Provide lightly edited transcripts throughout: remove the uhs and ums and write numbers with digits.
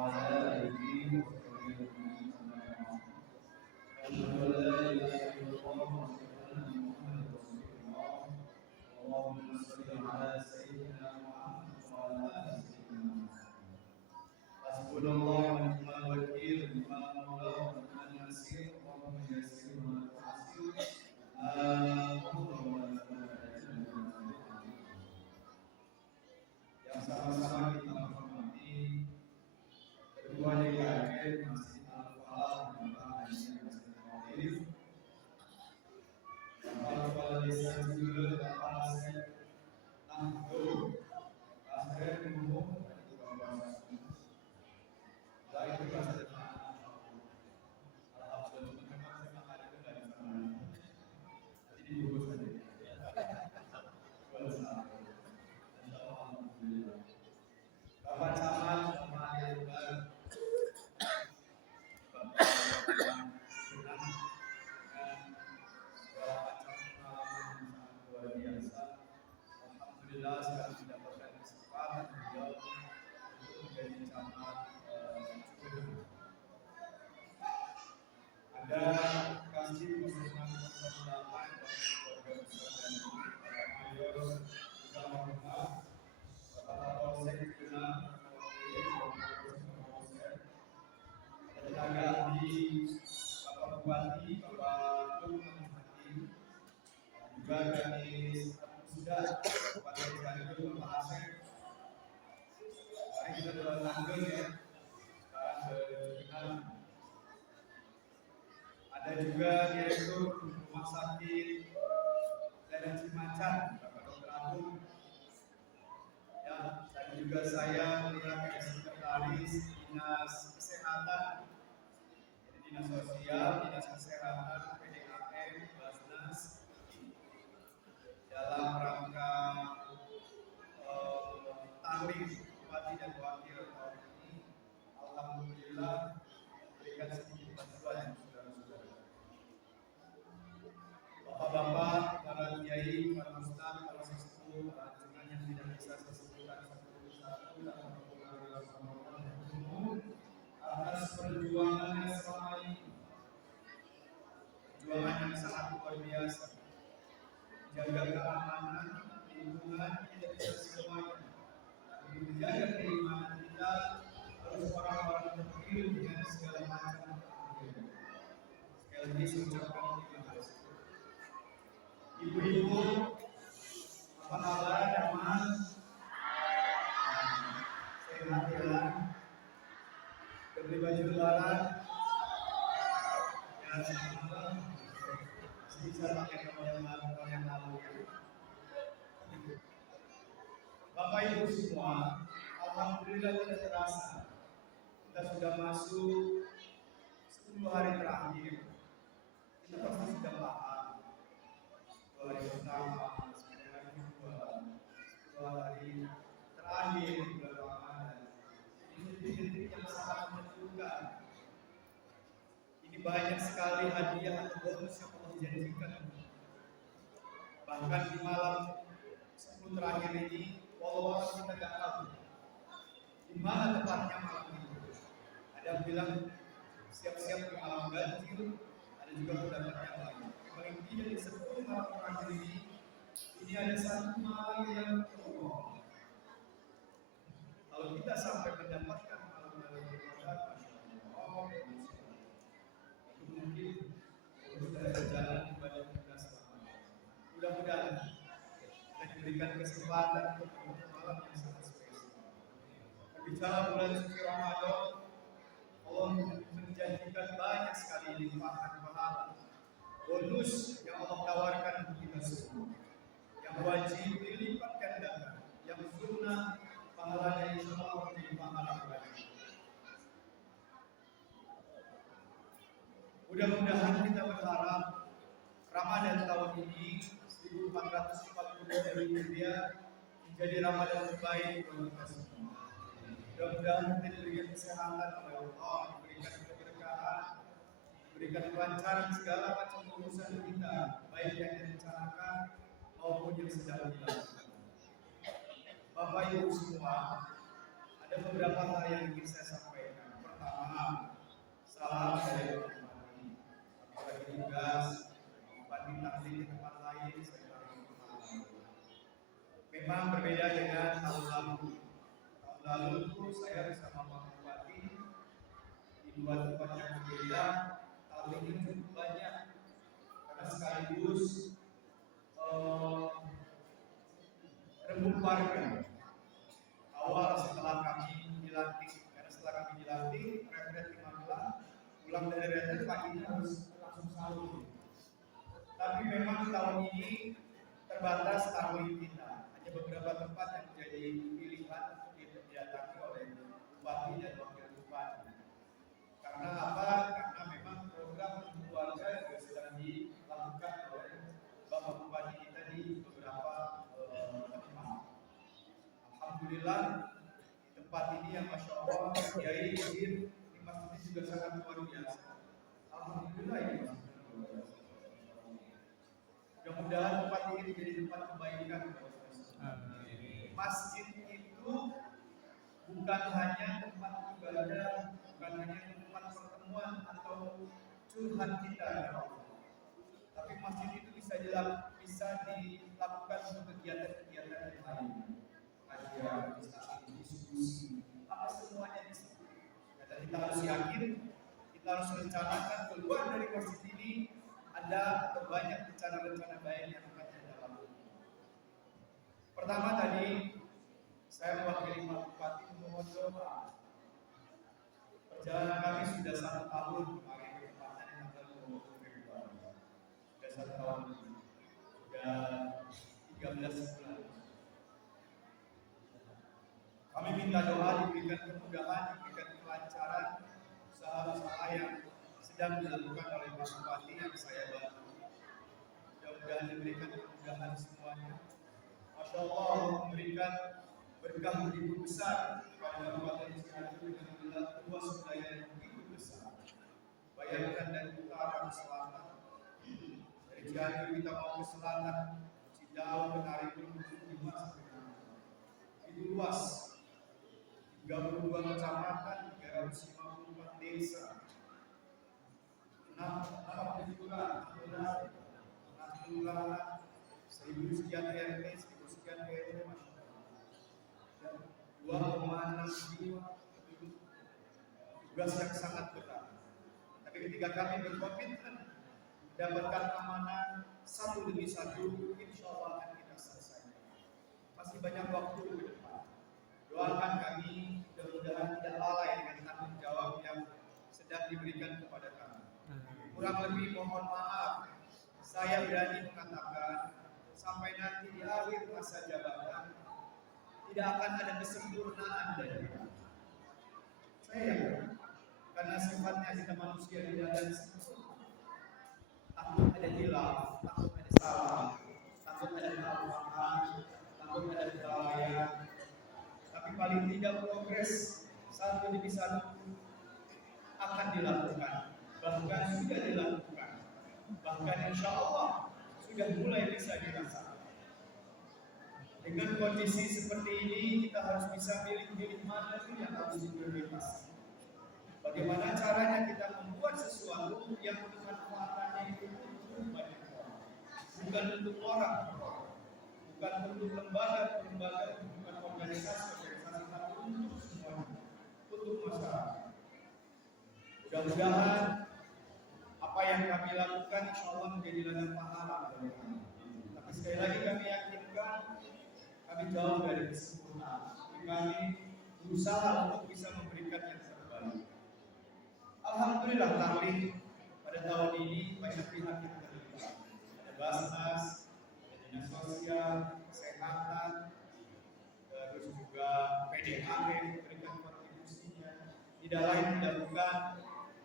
وعلى آله وصحبه أجمعين أشهد أن لا إله إلا الله وأشهد أن محمدا رسول الله اللهم صل على سيدنا محمد وعلى آل سيدنا محمد حسبنا الله ونعم الوكيل نعم المولى ونعم النصير اللهم يسر ولا تعسر لا حول ولا قوة إلا بالله yang sama-sama kita hormati ketua DKM Masjid Al-Falah dan Bapak Masjid Bapak Kepala Desa Judul Bapak Asep Nahdo Asep Umum baik juga saja alhamdulillah memang ada dari sana jadi diurus saja Bapak Camat, Bapak Ayuban, Bapak Senang, dan segala macam pengalaman yang sangat luar biasa. Alhamdulillah sekarang mendapatkan kesempatan beliau untuk menjadi camat Cukudung. Ada kasih musliman 08 keluarga besar dan Bapak Mayor juga menghormat Bapak Polsek juga tenaga ahli Bapak Bupati, Bapak Lukman Hakim, juga dari sudah Bapak Sekaligus Bapak Asep. Mari kita doa langgeng ya. Sekarang ada juga Direktur Rumah Sakit Daerah Cimacan, Bapak Dr. Agung. Ya, dan juga saya melihat sekretaris Dinas Kesehatan, Dinas Sosial, Dinas Kesehatan, PDAM, Basnas, dalam rangka tampil Bupati dan Wakil tahun ini, alhamdulillah berikan sedikit bantuan saudara-saudara. Bapak-bapak, para kiai, para ustaz, para sesepuh, para junjungan yang tidak bisa saya sebutkan satu-satu dalam atas perjuangannya selama ini, perjuangan yang sangat luar biasa, menjaga keamanan, lingkungan tidak bisa semuanya, tapi menjaga keimanan kita harus orang-orang terpilih dengan segala macam kemudian. Sekali lagi saya ucapkan terima kasih. Ibu-ibu, apa kabar, Daman? Sehat ya? Beli baju lebaran? Ya, selamat. Masih bisa pakai tahun yang lalu. Bapak Ibu semua, alhamdulillah tidak terasa. Kita sudah masuk 10 hari terakhir. Kita pasti sudah paham. 2 hari pertama, 9 hari kedua, 10 hari terakhir bulan Ramadan. Ini detik-detik yang sangat menentukan. Ini banyak sekali hadiah atau bonus yang Allah janjikan. Bahkan di malam 10 terakhir ini, walau kita tidak tahu di mana tepatnya malam itu. Ada yang bilang siap-siap ke malam ganjil, ada juga pendapat yang lain. Paling tidak di 10 malam terakhir ini ada satu malam yang Allah. Kalau kita sampai mendapatkan malam-malam Ramadan, itu mungkin sudah berjalan ibadah kita selama. Mudah-mudahan kita diberikan kesempatan untuk malam yang sangat spesial. Berbicara bulan suci Ramadan, Allah menjanjikan banyak sekali limpahan pahala, bonus yang Allah tawarkan untuk kita semua. Yang wajib dilipat gandakan, yang sunnah pahalanya insya Allah menjadi pahala wajib. Mudah-mudahan kita berharap Ramadan tahun ini 1442 Hijriah menjadi Ramadan terbaik untuk kita semua. Mudah-mudahan kita diberikan kesehatan oleh Allah, diberikan keberkahan, diberikan kelancaran segala macam urusan kita, baik yang direncanakan maupun yang sedang dilakukan. Bapak Ibu semua, ada beberapa hal yang ingin saya sampaikan. berbeda dengan tahun lalu. Tahun lalu itu saya bersama Pak Bupati di dua tempat yang berbeda. Tahun ini cukup banyak karena sekaligus rembuk warga awal setelah kami dilantik. Karena setelah kami dilantik, retret di Magelang, pulang dari retret paginya harus langsung sahur. Tapi memang tahun ini terbatas target kita. Hanya beberapa tempat yang menjadi pilihan untuk didatangi oleh bupati dan wakil bupati. Karena apa? Karena memang program untuk keluarga juga sedang dilakukan oleh bapak bupati kita di beberapa tempat. Alhamdulillah di tempat ini yang masya Allah Kiai izin di masjid juga sangat luar biasa. Alhamdulillah ini mudah-mudahan tempat ini menjadi tempat kebaikan. Masjid itu bukan hanya tempat ibadah, bukan hanya tempat pertemuan atau curhat kita, tapi masjid itu bisa dilakukan untuk kegiatan-kegiatan yang lain, kajian, diskusi, apa semuanya di situ. Dan kita harus yakin, kita harus rencanakan keluar dari masjid ini ada atau banyak rencana-rencana baik yang akan kita lakukan. Pertama tadi saya mewakili Pak Bupati memohon doa. Perjalanan kami sudah 1 tahun kemarin tepatnya tanggal 20 Februari. Sudah 1 tahun, sudah 13 bulan. Kami minta doa diberikan kemudahan, diberikan kelancaran usaha-usaha yang sedang dilakukan oleh Pak Bupati yang saya bantu. Mudah-mudahan diberikan kemudahan semuanya. Masya Allah memberikan berkah begitu besar kepada Kabupaten Cianjur dengan luas wilayah yang begitu besar. Bayangkan dari utara ke selatan, dari Cianjur kita mau ke selatan, Cidau, Kenari, Bima, itu luas. 32 kecamatan, 354 desa. 6 kelurahan, 1000 sekian RT, 1000 sekian RW, masya Allah. 2,6 jiwa, tugas yang sangat berat. Tapi ketika kami berkomitmen mendapatkan amanah satu demi satu, insya Allah akan kita selesaikan. Masih banyak waktu ke depan. Doakan kami mudah-mudahan tidak lalai dengan tanggung jawab yang sedang diberikan kepada kami. Kurang lebih mohon maaf, saya berani mengatakan sampai nanti di akhir masa jabatan tidak akan ada kesempurnaan dari kita. Saya yakin, karena sifatnya kita manusia tidak ada sempurna. Takut ada hilaf, takut ada salah, takut ada kelupaan, takut ada kelalaian. Tapi paling tidak progres satu demi satu akan dilakukan, bahkan sudah dilakukan, bahkan insya Allah sudah mulai bisa dirasakan. Dengan kondisi seperti ini kita harus bisa pilih-pilih mana yang harus diprioritaskan. Bagaimana caranya kita membuat sesuatu yang kemanfaatannya itu untuk banyak orang, bukan untuk orang, bukan untuk lembaga, bukan organisasi, tapi untuk semuanya, untuk masyarakat. Mudah-mudahan apa yang kami lakukan insya Allah menjadi ladang pahala. Tapi sekali lagi kami yakinkan kami jauh dari kesempurnaan. Kami berusaha untuk bisa memberikan yang terbaik. Alhamdulillah tarling pada tahun ini banyak pihak yang terlibat. Ada Basnas, ada Dinas Sosial, Kesehatan, terus juga PDAM memberikan kontribusinya. Tidak lain tidak bukan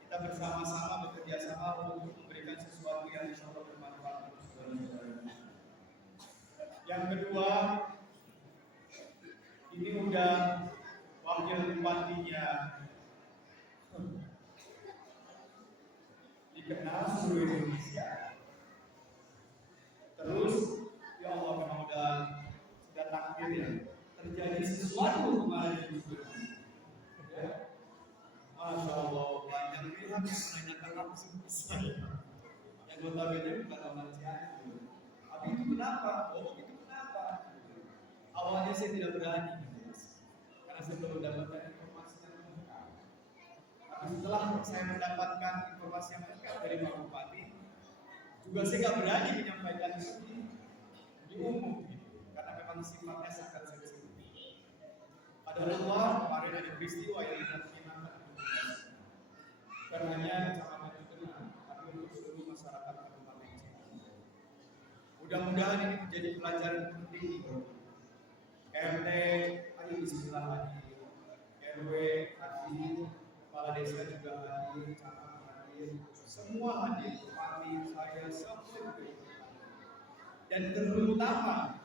kita bersama-sama bekerja sama untuk memberikan sesuatu yang insya Allah bermanfaat untuk saudara-saudara. Yang kedua, ini udah wakil bupatinya dikenal seluruh Indonesia. Terus, ya Allah memang sudah takdir ya. Terjadi sesuatu kemarin itu. Ya. Masya Allah, banyak pihak yang menanyakan langsung ke saya. Yang notabene bukan orang Cianjur. Tapi itu kenapa? Oh, itu kenapa? Awalnya saya tidak berani, karena saya belum mendapatkan informasi yang lengkap. Tapi setelah saya mendapatkan informasi yang lengkap dari Pak Bupati, juga saya nggak berani menyampaikan itu di umum, karena memang sifatnya sangat sensitif. Padahal kemarin ada peristiwa yang mengakibatkan karenanya kecamatan itu benar, tapi untuk seluruh masyarakat Kabupaten Cirebon. Mudah-mudahan ini menjadi pelajaran penting. RT, ayo bismillah hadir, RW hadir, kepala desa juga hadir, camat hadir, semua hadir, bupati, saya, semua hadir. Dan terutama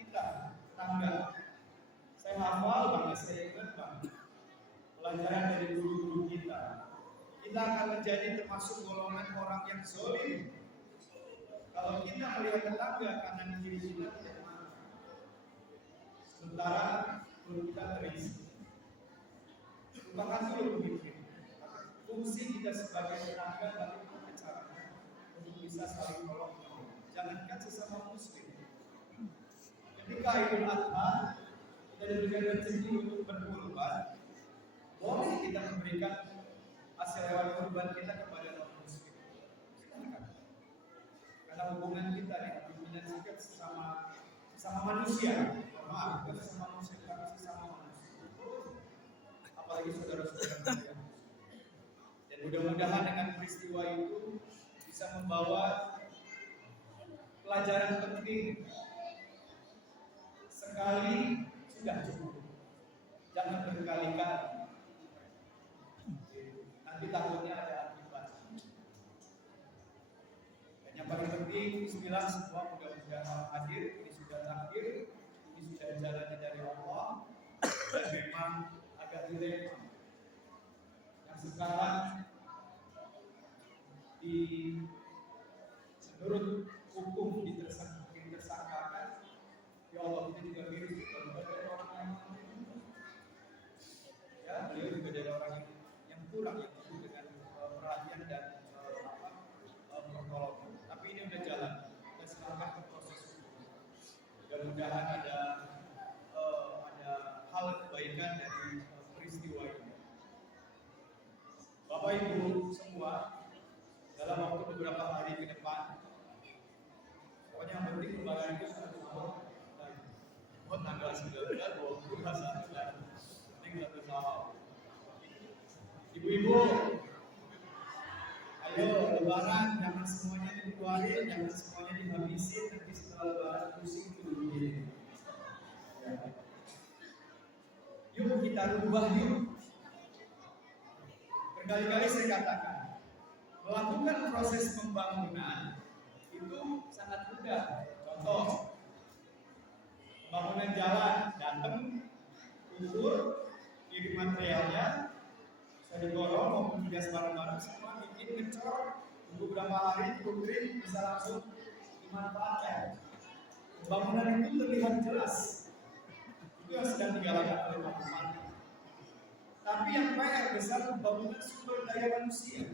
kita tangga. Saya hafal banget, saya ingat banget pelajaran dari guru-guru kita. Kita akan menjadi termasuk golongan orang yang zalim kalau kita melihat tetangga kanan kiri kita tidak makan, sementara perut kita terisi. Lupakan dulu pemikiran. Fungsi kita sebagai tetangga bagaimana caranya untuk bisa saling tolong. Jangankan sesama muslim. Ketika Idul Adha kita diberikan rezeki untuk berkurban, boleh kita memberikan hasil hewan kurban kita kepada non-muslim. Silakan. Karena hubungan kita dengan pimpinan sikap sesama manusia. Maaf, bukan sesama muslim, tapi sesama manusia. Apalagi saudara-saudara kalian. Dan mudah-mudahan dengan peristiwa itu bisa membawa pelajaran penting. Sekali sudah cukup. Jangan berkali-kali. Nanti takutnya ada akibat. Dan yang paling penting, bismillah, semua mudah-mudahan hadir. Ini sudah takdir, ini sudah jalannya dari Allah. Dan memang agak dilema. Yang sekarang menurut hukum ditersangkakan, ya Allah, kita juga mirip dari orang yang ya, beliau juga dari orang yang kurang yang dengan perhatian dan pertolongan. Tapi ini udah jalan, kita serahkan ke proses hukum. Mudah-mudahan ada hal kebaikan dari peristiwa ini. Bapak Ibu semua, dalam waktu beberapa hari ke depan, pokoknya yang penting kebaikan itu satu hal. Tanggal 19, 20, 21 dan penting satu hal. Ibu-ibu, ayo lebaran, jangan semuanya dikeluarin, jangan semuanya dihabisin, nanti setelah lebaran pusing itu dulu. Yuk kita rubah yuk. Berkali-kali saya katakan, melakukan proses pembangunan itu sangat mudah. Contoh, pembangunan jalan, datang, ukur, kirim materialnya, saya didorong mau menghias barang-barang, semua bikin ngecor, tunggu beberapa hari, blueprint bisa langsung dimanfaatkan. Pembangunan itu terlihat jelas. Itu yang sedang digalakan oleh Pak Bupati. Tapi yang PR besar pembangunan sumber daya manusia.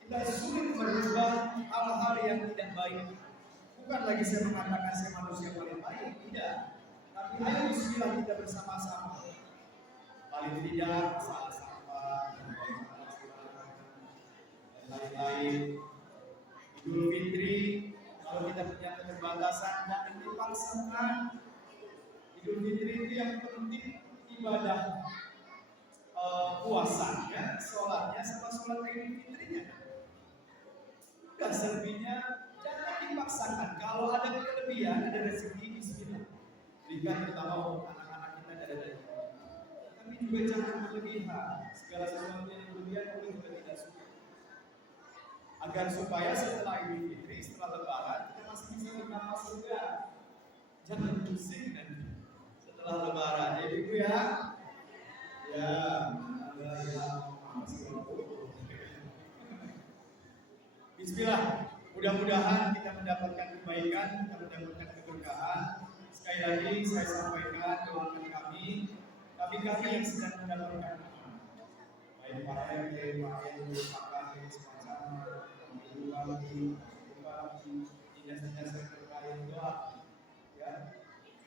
Kita sulit merubah hal-hal yang tidak baik. Bukan lagi saya mengatakan saya manusia paling baik, tidak. Tapi ayo bismillah kita bersama-sama. Paling tidak salah sampah, dan lain-lain. Idul Fitri, kalau kita punya keterbatasan, jangan dipaksakan. Idul Fitri itu yang penting ibadah puasanya, sholatnya, sama sholat Idul Fitrinya. Udah selebihnya jangan dipaksakan. Kalau ada kelebihan, ada rezeki, bismillah. Berikan terutama untuk anak-anak kita dari tapi juga jangan berlebihan. Segala sesuatu yang berlebihan Allah juga tidak suka. Agar supaya setelah Idul Fitri, setelah Lebaran, kita masih bisa bernafas lega. Jangan pusing nanti setelah Lebaran. Jadi Ibu ya, bismillah. Mudah-mudahan kita mendapatkan kebaikan, kita mendapatkan keberkahan. Sekali lagi saya sampaikan doakan kami, tapi kami yang sedang mendapatkan baik Pak RT, Pak RW, Pak Kadis, Pak Camat, Ibu Bupati, dinas-dinas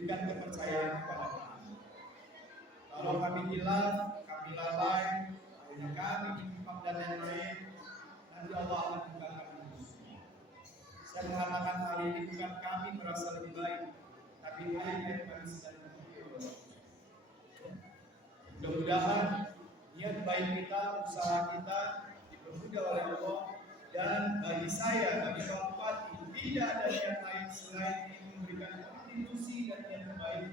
berikan kepercayaan kepada kami. Kalau kami hilaf, kami lalai, kami menyimpang dan lain-lain, nanti Allah akan bukakan pintu. Saya mengatakan hal ini bukan kami merasa lebih baik, tapi ayat kami sedang diuji. Mudah-mudahan niat baik kita, usaha kita dipermudah oleh Allah, dan bagi saya, bagi Pak Bupati, tidak ada niat lain selain ingin memberikan kontribusi dan niat terbaik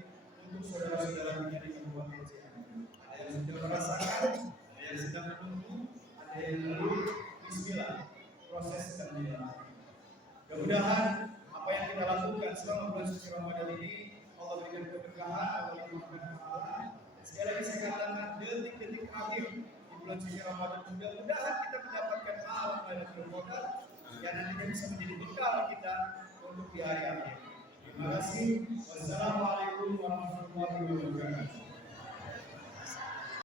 untuk saudara-saudara kita di Kabupaten Cianjur. Ada yang sudah merasakan, ada yang sedang menunggu, ada yang belum. Bismillah, proses sedang dilakukan. Mudah-mudahan apa yang kita lakukan selama bulan suci Ramadan ini Allah berikan keberkahan, Allah berikan pahala. Sekali lagi saya katakan detik-detik terakhir di bulan suci Ramadan, mudah-mudahan kita mendapatkan pahala Lailatul Qadar yang nantinya bisa menjadi bekal kita untuk di hari akhir. Terima kasih. Wassalamualaikum warahmatullahi wabarakatuh.